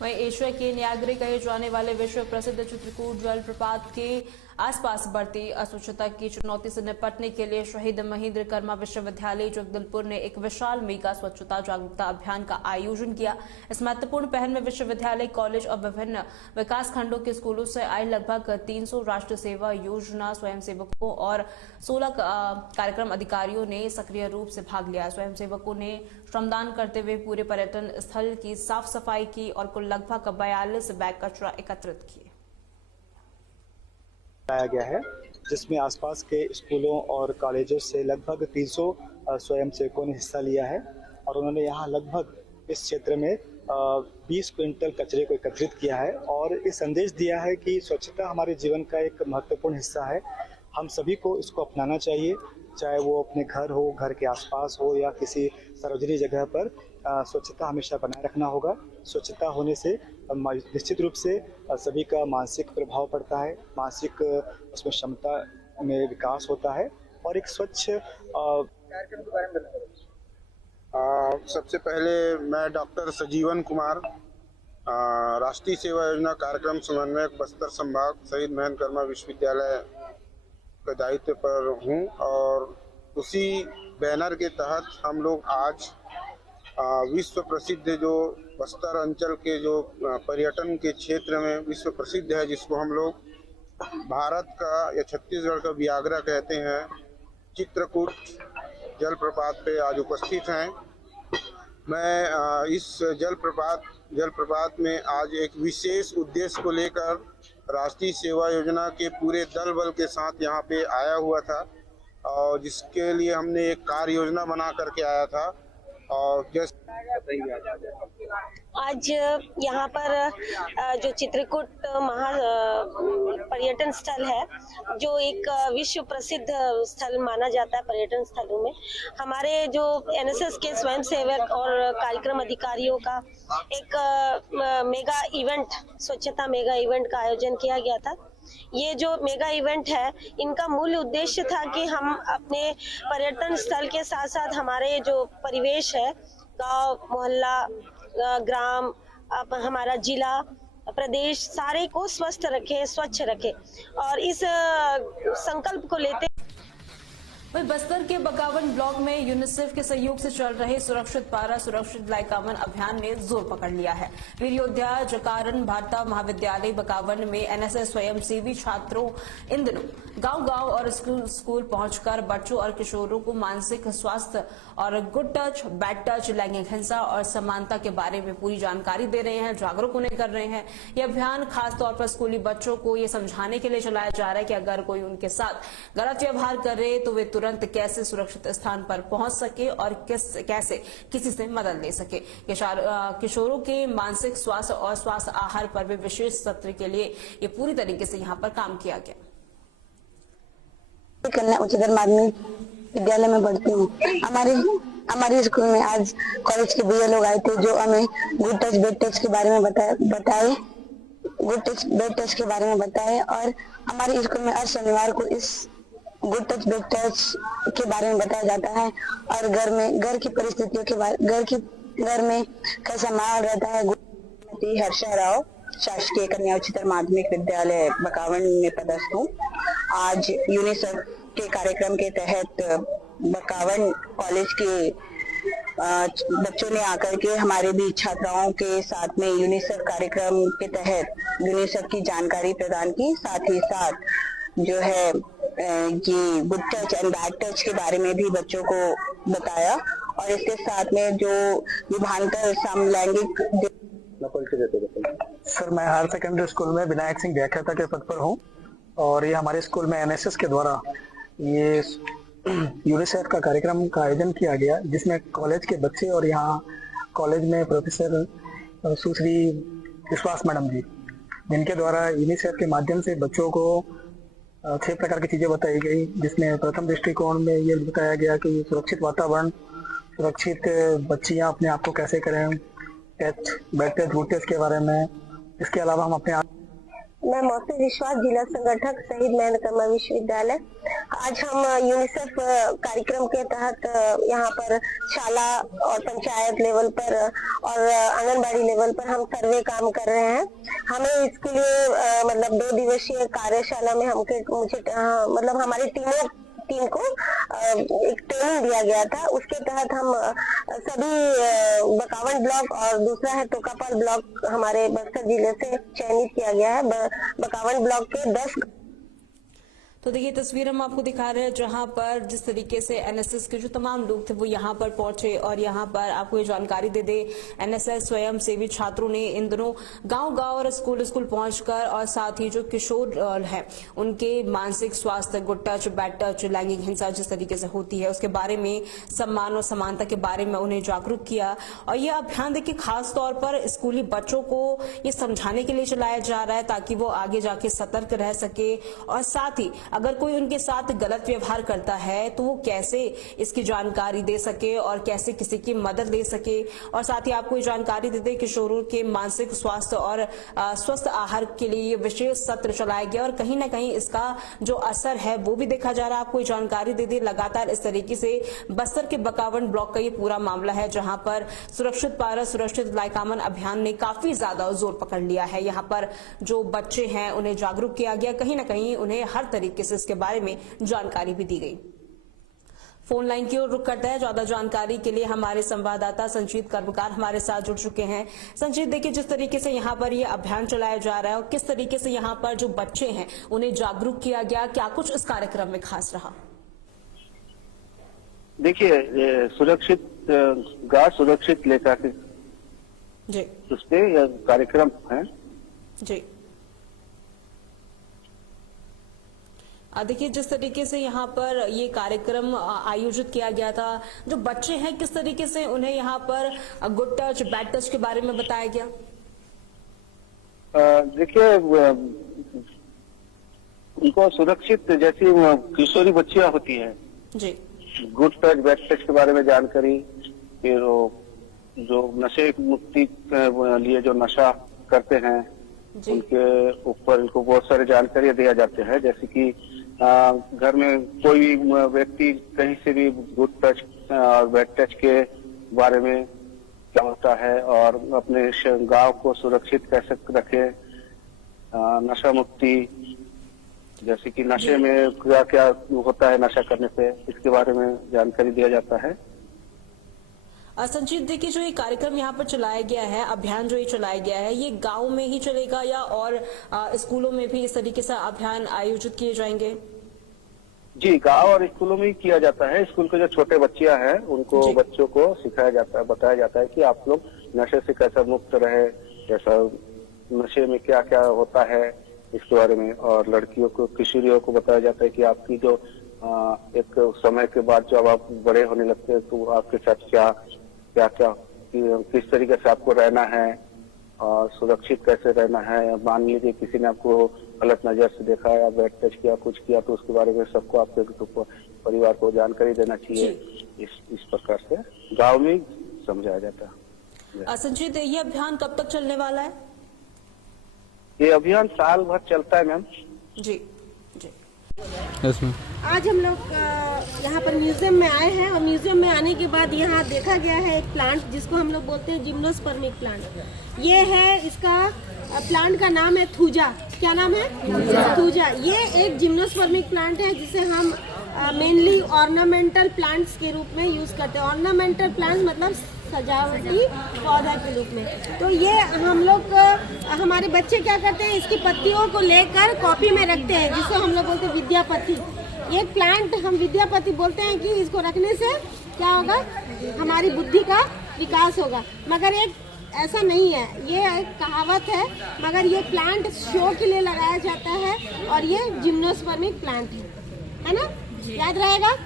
वहीं एशिया के न्यायागरे कहे जाने वाले विश्व प्रसिद्ध चित्रकूट जलप्रपात के आसपास बढ़ती अस्वच्छता की चुनौती से निपटने के लिए शहीद महेंद्र कर्मा विश्वविद्यालय जगदलपुर ने एक विशाल मेगा स्वच्छता जागरूकता अभियान का आयोजन किया। इस महत्वपूर्ण पहल में विश्वविद्यालय, कॉलेज और विभिन्न विकास खंडों के स्कूलों से आए लगभग 300 राष्ट्रीय सेवा योजना स्वयंसेवकों और 16 कार्यक्रम अधिकारियों ने सक्रिय रूप से भाग लिया। स्वयंसेवकों ने श्रमदान करते हुए पूरे पर्यटन स्थल की साफ सफाई की और कुल लगभग 42 बैग कचरा एकत्रित किए। लाया गया है, जिसमें आसपास के स्कूलों और कॉलेजों से लगभग 300 स्वयंसेवकों ने हिस्सा लिया है और उन्होंने यहाँ लगभग इस क्षेत्र में 20 क्विंटल कचरे को एकत्रित किया है और ये संदेश दिया है कि स्वच्छता हमारे जीवन का एक महत्वपूर्ण हिस्सा है। हम सभी को इसको अपनाना चाहिए, चाहे वो अपने घर हो, घर के आसपास हो या किसी सार्वजनिक जगह पर। स्वच्छता हमेशा बनाए रखना होगा। स्वच्छता होने से निश्चित रूप से सभी का मानसिक प्रभाव पड़ता है, मानसिक उसमें क्षमता में विकास होता है और एक स्वच्छ कार्यक्रम के बारे में बताइए। सबसे पहले मैं डॉक्टर सजीवन कुमार, राष्ट्रीय सेवा योजना कार्यक्रम समन्वयक बस्तर संभाग, शहीद महेंद्र कर्मा विश्वविद्यालय के दायित्व पर हूँ और उसी बैनर के तहत हम लोग आज विश्व प्रसिद्ध जो बस्तर अंचल के जो पर्यटन के क्षेत्र में विश्व प्रसिद्ध है, जिसको हम लोग भारत का या छत्तीसगढ़ का व्याघ्र कहते हैं, चित्रकूट जलप्रपात पे आज उपस्थित हैं। मैं इस जलप्रपात में आज एक विशेष उद्देश्य को लेकर राष्ट्रीय सेवा योजना के पूरे दल बल के साथ यहाँ पे आया हुआ था और जिसके लिए हमने एक कार्य योजना बना करके आया था। और आज यहाँ पर जो चित्रकूट पर्यटन स्थल है, जो एक विश्व प्रसिद्ध स्थल माना जाता है पर्यटन स्थलों में, हमारे जो एनएसएस के स्वयंसेवक और कार्यक्रम अधिकारियों का एक मेगा इवेंट, स्वच्छता मेगा इवेंट का आयोजन किया गया था। ये जो मेगा इवेंट है, इनका मूल उद्देश्य था कि हम अपने पर्यटन स्थल के साथ साथ हमारे जो परिवेश है, गांव, मोहल्ला, ग्राम, हमारा जिला, प्रदेश, सारे को स्वस्थ रखें, स्वच्छ रखें और इस संकल्प को लेते वही बस्तर के बकावन ब्लॉक में यूनिसेफ के सहयोग से चल रहे सुरक्षित पारा सुरक्षित लाइकामन अभियान ने जोर पकड़ लिया है। वीर योद्धा जकारण भाटा महाविद्यालय बकावन में एनएसएस स्वयंसेवी छात्रों इन दिनों गांव-गांव और स्कूल पहुंचकर बच्चों और किशोरों को मानसिक स्वास्थ्य और गुड टच, बैड टच, लैंगिक हिंसा और समानता के बारे में पूरी जानकारी दे रहे हैं, जागरूक उन्हें कर रहे हैं। यह अभियान खासतौर पर स्कूली बच्चों को ये समझाने के लिए चलाया जा रहा है कि अगर कोई उनके साथ गलत व्यवहार करे तो वे तुरंत कैसे सुरक्षित स्थान पर पहुंच सके और कैसे किसी से मदद ले सके। किशोरों के मानसिक स्वास्थ्य और स्वास्थ्य आहार पर भी विशेष सत्र के लिए ये पूरी तरीके से यहाँ पर काम किया गया। कन्या उच्चतर माध्यमिक विद्यालय में पढ़ती हूँ। हमारे स्कूल में आज कॉलेज के भैया लोग आए थे, जो हमें गुड टच बैड टच के बारे में बताए गुड टच बैड टच के बारे में बताए और हमारे स्कूल में हर शनिवार को इस गुड टच बैड टच के बारे में बताया जाता है और घर की परिस्थितियों के बारे, घर में कैसा माहौल रहता है। हर्षा राव, शासकीय कन्या उच्चतर माध्यमिक विद्यालय बकावन में पदस्थ हूँ। आज यूनिसेफ के कार्यक्रम के तहत बकावन कॉलेज के बच्चों ने आकर के हमारे भी छात्राओं के साथ में यूनिसेफ कार्यक्रम के तहत यूनिसेफ की जानकारी प्रदान की, साथ ही साथ जो है कि good touch and bad touch के बारे में भी बच्चों को बताया और इसके साथ में जो विभांतर समलैंगिक। सर, मैं हायर सेकेंडरी स्कूल में विनायक सिंह व्याख्याता के पद पर हूँ और ये हमारे स्कूल में एनएसएस के द्वारा ये यूनिसेफ का कार्यक्रम का आयोजन किया गया, जिसमें कॉलेज के बच्चे और यहाँ कॉलेज में प्रोफेसर सुश्री विश्वास मैडम जी, जिनके द्वारा यूनिसेफ के माध्यम से बच्चों को 6 प्रकार की चीजें बताई गई, जिसमें प्रथम दृष्टिकोण में ये बताया गया कि सुरक्षित वातावरण, सुरक्षित बच्चियां अपने आप को कैसे करें, touch, bad touch, good touch के बारे में। इसके अलावा हम अपने मैं मौसी विश्वास, जिला संगठक शहीद महेंद्र कर्मा विश्वविद्यालय। आज हम यूनिसेफ कार्यक्रम के तहत यहाँ पर शाला और पंचायत लेवल पर और आंगनबाड़ी लेवल पर हम सर्वे काम कर रहे हैं। हमें इसके लिए मतलब 2 दिवसीय कार्यशाला में मुझे मतलब हमारी टीम को एक ट्रेनिंग दिया गया था। उसके तहत हम सभी बकावन ब्लॉक और दूसरा है टोकापाल ब्लॉक हमारे बस्तर जिले से चयनित किया गया है। बकावन ब्लॉक के 10। तो देखिए तस्वीर हम आपको दिखा रहे हैं जहां पर जिस तरीके से एनएसएस के जो तमाम लोग थे वो यहां पर पहुंचे और यहां पर आपको ये जानकारी दे दे एनएसएस स्वयं सेवी छात्रों ने इन दिनों गांव-गांव और स्कूल पहुंचकर और साथ ही जो किशोर हैं उनके मानसिक स्वास्थ्य, गुड टच, बैड टच, लैंगिक हिंसा जिस तरीके से होती है उसके बारे में, सम्मान और समानता के बारे में उन्हें जागरूक किया। और यह अभियान देखिए खास तौर पर स्कूली बच्चों को ये समझाने के लिए चलाया जा रहा है ताकि वो आगे जाके सतर्क रह सके और साथ ही अगर कोई उनके साथ गलत व्यवहार करता है तो वो कैसे इसकी जानकारी दे सके और कैसे किसी की मदद ले सके। और साथ ही आपको ये जानकारी देते किशोरों के मानसिक स्वास्थ्य और स्वस्थ आहार के लिए विशेष सत्र चलाया गया और कहीं ना कहीं इसका जो असर है वो भी देखा जा रहा है। आपको ये जानकारी दे दे लगातार इस तरीके से बस्तर के बकावन ब्लॉक का ये पूरा मामला है जहां पर सुरक्षित पारा सुरक्षित लाइकामन अभियान ने काफी ज्यादा जोर पकड़ लिया है। यहाँ पर जो बच्चे हैं उन्हें जागरूक किया गया, कहीं ना कहीं उन्हें हर तरीके से इसके बारे में जानकारी भी दी गई। फोन लाइन की ओर रुक करते हैं। ज्यादा जानकारी के लिए हमारे संवाददाता संजीत कर्मकार हमारे साथ जुड़ चुके हैं। संजीत, देखिए जिस तरीके से यहाँ पर ये अभियान चलाया जा रहा है और किस तरीके से यहाँ पर जो बच्चे हैं उन्हें जागरूक किया गया, क्या कुछ इस कार्यक्रम में खास रहा? देखिए सुरक्षित गाँव सुरक्षित लेकर जी उस पे यह कार्यक्रम है। जी देखिए जिस तरीके से यहाँ पर ये कार्यक्रम आयोजित किया गया था, जो बच्चे हैं किस तरीके से उन्हें यहाँ पर गुड टच बैड टच के बारे में बताया गया? देखिए उनको सुरक्षित जैसी किशोरी बच्चियां होती हैं जी, गुड टच बैड टच के बारे में जानकारी, फिर जो नशे मुक्ति लिए जो नशा करते हैं उनके ऊपर इनको बहुत सारी जानकारी दिया जाते हैं। जैसे कि घर में कोई भी व्यक्ति कहीं से भी गुड टच और बैड टच के बारे में क्या होता है और अपने गांव को सुरक्षित कैसे रखे, नशा मुक्ति, जैसे कि नशे में क्या क्या होता है नशा करने से, इसके बारे में जानकारी दिया जाता है। संजीत, देखिए जो ये कार्यक्रम यहाँ पर चलाया गया है, अभियान जो ये चलाया गया है, ये गांव में ही चलेगा या और स्कूलों में भी इस तरीके से अभियान आयोजित किए जाएंगे? जी, गांव और स्कूलों में ही किया जाता है। स्कूल के जो छोटे बच्चियां हैं उनको बच्चों को सिखाया जाता है, बताया जाता है कि आप लोग नशे से कैसे मुक्त रहे, जैसा नशे में क्या क्या होता है इसके बारे में। और लड़कियों को, किशोरियों को बताया जाता है कि आपकी जो एक समय के बाद जब आप बड़े होने लगते हैं तो आपके साथ क्या क्या किस तरीके से आपको रहना है और सुरक्षित कैसे रहना है। मान लीजिए किसी ने आपको गलत नजर से देखा या बैड टच किया, कुछ किया, तो उसके बारे में सबको आपके परिवार को जानकारी देना चाहिए। इस प्रकार से गांव में समझाया जाता है। संजीत, ये अभियान कब तक चलने वाला है? ये अभियान साल भर चलता है मैम। जी जी। आज हम लोग यहाँ पर म्यूजियम में आए हैं और म्यूजियम में आने के बाद यहाँ देखा गया है एक प्लांट जिसको हम लोग बोलते हैं जिम्नोस्पर्मिक प्लांट। ये है, इसका प्लांट का नाम है थूजा। क्या नाम है? थूजा। ये एक जिम्नोस्पर्मिक प्लांट है जिसे हम मेनली ऑर्नामेंटल प्लांट्स के रूप में यूज करते हैं। ऑर्नामेंटल प्लांट्स मतलब सजावटी पौधा के रूप में। तो ये हम लोग हमारे बच्चे क्या करते हैं, इसकी पत्तियों को लेकर कॉपी में रखते हैं जिसको हम लोग बोलते हैं विद्यापति। ये प्लांट हम विद्यापति बोलते हैं कि इसको रखने से क्या होगा, हमारी बुद्धि का विकास होगा। मगर एक ऐसा नहीं है, ये एक कहावत है, मगर ये प्लांट शो के लिए लगाया जाता है और ये जिम्नोस्पर्मिक प्लांट है ना? याद रहेगा।